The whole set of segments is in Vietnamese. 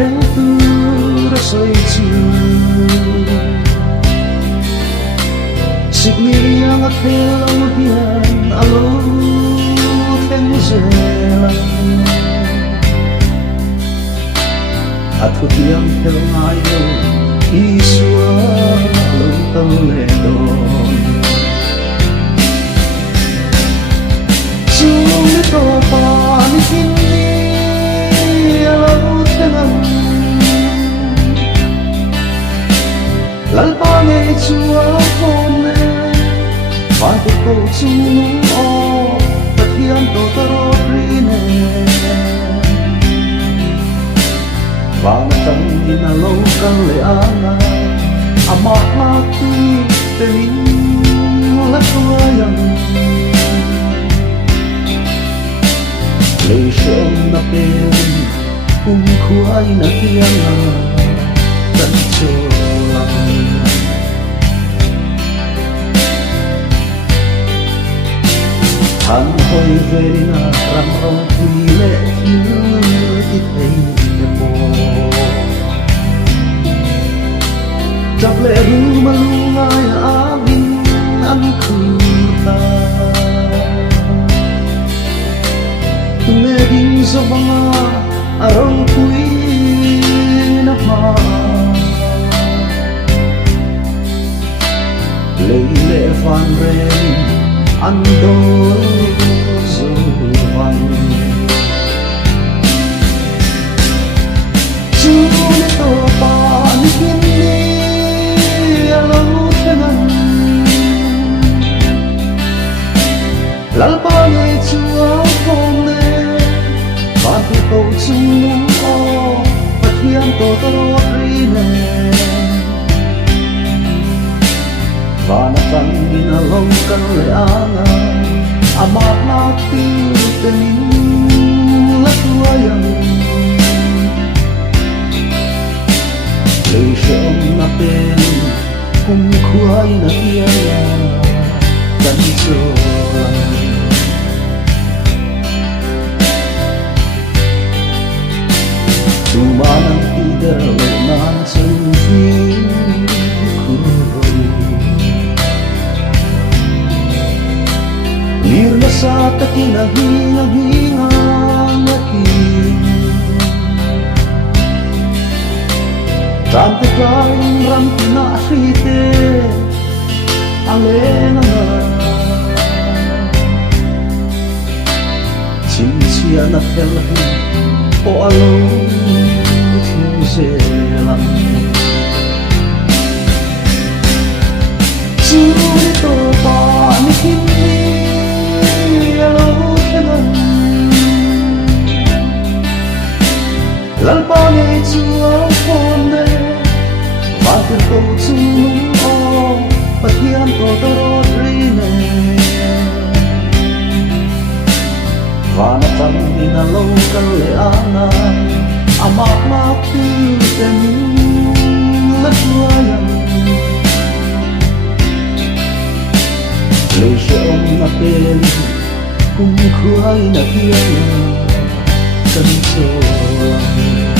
thèn tu ra soi chu xích mi ang a theo hiền alo thèn zela a thu tiang theo ngai lo Isua lo tao lệ đồn chung đi to pa ni hin ni lo thèn ang lal pa nghe chua hôn nè và cuộc cầu chung o và thiên tổ tao ri nè và nó chẳng nhìn là lâu càng lệ ana amak mati peling lắc wayang lệ sớm na pen cùng khuai na kiang na tan cholang han hoi về na ram rong quy lệ hiu ít thấy Chắp lệ hư mà lưu ngai á vinh ăn khử ta Tung nghe đinh do băng á rong quý na ma Lấy lệ phan rên ăn đô dù văn Chú nê tô pa ni hin ni alo thèn ang lal pa nghe chua hôn nè và tu cầu chung nung o và thiên tổ tao ri nè và na chan in alo kan le anga amat na ti tenin la tuayang lệ sớm na pen cùng khuai na kia tan cholang tu manang tider le nan chân phi kuroi lir na sa takina hinga na Ram te kain ram tina asite alena Chin chia na tel hi o alo thiên zelang Chu ni to pa ni hin ni alo thèn ang lal pa nghe chua hôn nè và cuộc cầu chung o và thiên tổ tao ri nè và nó chẳng nhìn là lâu căn lệ ana amak mati tenin lắc wayang lệ sớm na pen cùng khuai na kiang tan cholang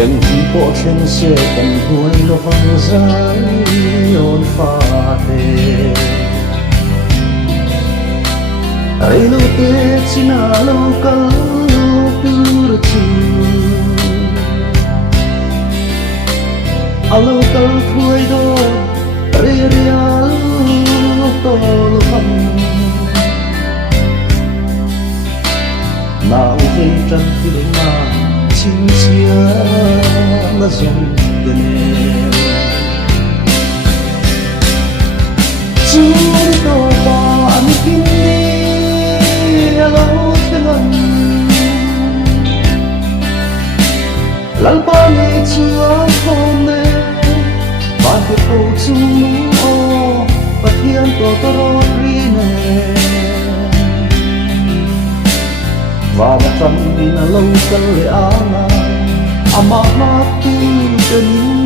Em bộ trên xe cần đuôi lo vang dài ôn pha tê ai lo tê chỉ na lo cal tu chu alo cal thui do ri ri alo to lo ham nào về chân thì mà Chin chia na zong tene Chu ni to pa ni hin ni alo thèn ang lal pa nghe chua hôn nè và cuộc cầu chung o và thiên tổ tao và đặt chân in lâu chân lệ anga ama tu cho những